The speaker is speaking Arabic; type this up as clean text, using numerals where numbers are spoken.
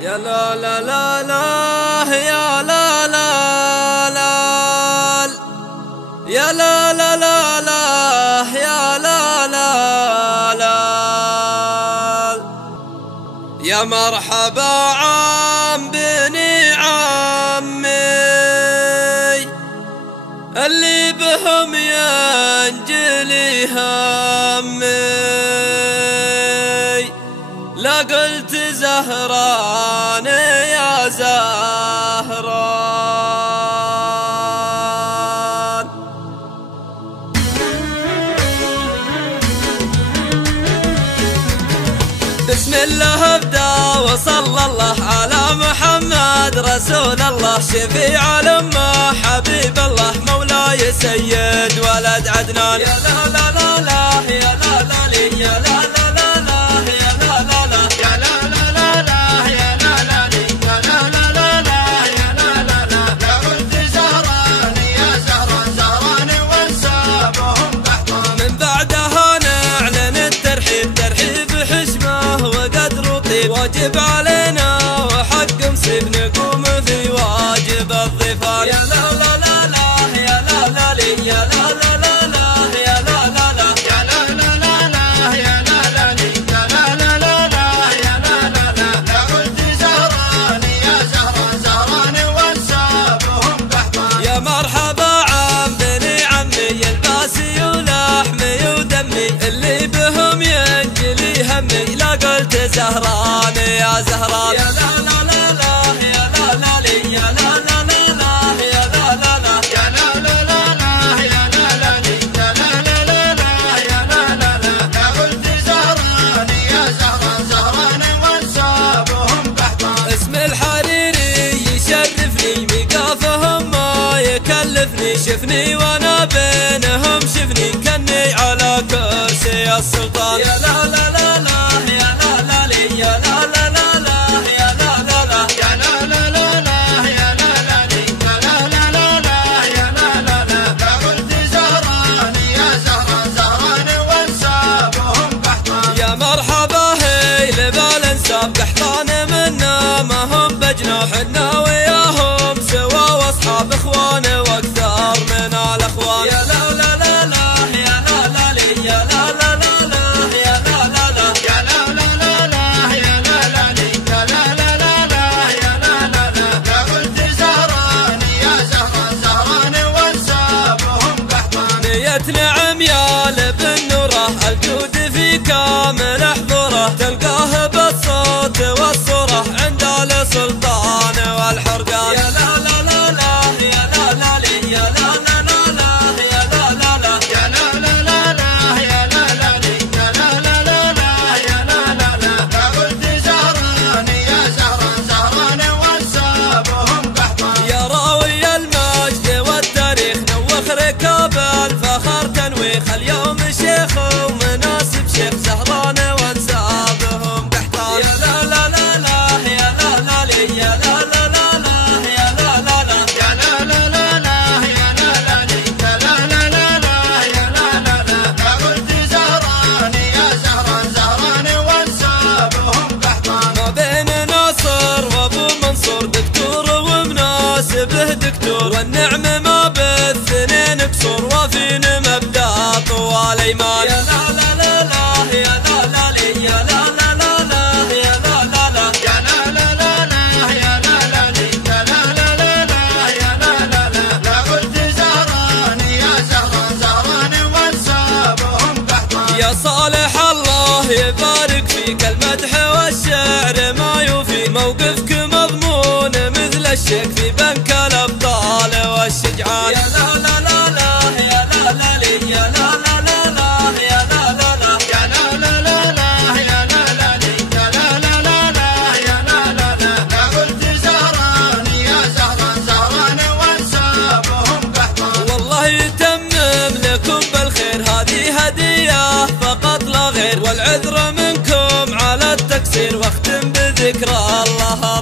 يا لا لا لا لا يا لا لا لا يا لا لا لا لا يا لا لا لا يا مرحبا عم بني عمي اللي بهم ينجلي همي لا قلت زهران يا زهران. بسم الله ابدا وصلى الله على محمد رسول الله شفيع الامه حبيب الله مولاي سيد ولد عدنان. يا لا لا لا لا يا لا لا لي يا لا لا لا لا يا لا لا لا يا لا لا لا لا يا لا لا لي يا لا لا لا لا يا لا لا لا لا قلت زهران يا زهران زهران وانسابهم قحطان. من بعدها نعلن الترحيب ترحيب حشمه وقدر طيب واجب علينا وحق مصيب نقوم في واجب الضفان. يا لا لا لا لا يا لا لا لي يا لا لا لا لا يا لا لا لا يا لا لا لا لا يا لا لا لي يا لا لا لا لا يا لا لا لا لا قلت زهران يا زهران زهران وانسابهم قحطان. يا مرحبا عم بني عمي الباسي ولحمي ودمي اللي بهم ينجلي همي لا قلت زهران يا زهران. يا لا لا لا لا يا لا لا لي يا لا لا لا لا يا لا لا لا يا لا لا لا لا يا لا لا لي يا لا لا لا لا يا لا لا لا لا قلت زهران يا زهران زهران وانسابهم قحطان. اسم الحريري يشرفني ميقافهم ما يكلفني شفني وانا بينهم شفني كني على كرسي السلطان. يا لا لا لا لا يا لا لا لي يا لا لا لا لا يا لا لا لا يا لا لا لا لا يا لا لا لي يا لا لا لا لا يا لا لا لا لا قلت زهران يا زهران زهران وانسابهم قحطان. يا مرحبا هي لبالانساب قحطان منا ما هم بجناح حنا وياهم سوا واصحاب اخوان واكثر من الاخوان. يا لا لا لا لا يا لا لا لي يا لا لا لا لا يا لا لا لا يا لا لا لا لا يا لا لا لي يا لا لا لا لا يا لا لا لا لا قلت زهران يا زهران زهران وانسابهم قحطان. نية نعم يا لبن نوره الجود في كامل حضوره تلقاه بالصوت والصوره عند السلطان والحرقان. يا لا لا لا لا يا لا لا لي يا لا لا لا لا يا لا لا لا يا لا لا لا لا يا لا لا لي يا لا لا لا لا يا لا لا لا لا قلت زهران يا زهران زهران وانسابهم قحطان. يا راوي المجد والتاريخ نوخ ركاب الفخر تنويخ اليوم شيخ ومناسب شيخ زهران وانسابهم قحطان. يا لا لا لا لا يا لا لا لي يا لا لا لا لا يا لا لا لا يا لا لا لا لا يا لا لا لي يا لا لا لا لا يا لا لا لا لا قلت زهران يا زهران زهران وانسابهم قحطان. ما بين ناصر وابو منصور دكتور ومناسبه دكتور والنعم ما بالاثنين قصور وفين مبدا طوال ايمان. يا لا لا لا لا يا لا لا لي يا لا لا لا لا يا لا لا لا يا لا لا لا لا يا لا لا لي يا لا لا لا لا يا لا لا لا لا قلت زهران يا زهران زهران وانسابهم قحطان. يا صالح الله يبارك فيك المدح والشعر ما يوفي موقفك مضمون مثل الشيك في بنك الابطال والشجعان. يا لا لا لا لا يا لا لا لي يا لا لا لا لا يا لا لا لا يا لا لا لا لا يا لا لا لي يا لا لا لا لا يا لا لا لا لا قلت زهران يا زهران زهران وانسابهم قحطان. والله يتمم لكم بالخير هذه هدية فقط لا غير والعذر منكم على التقصير واختم بذكر الله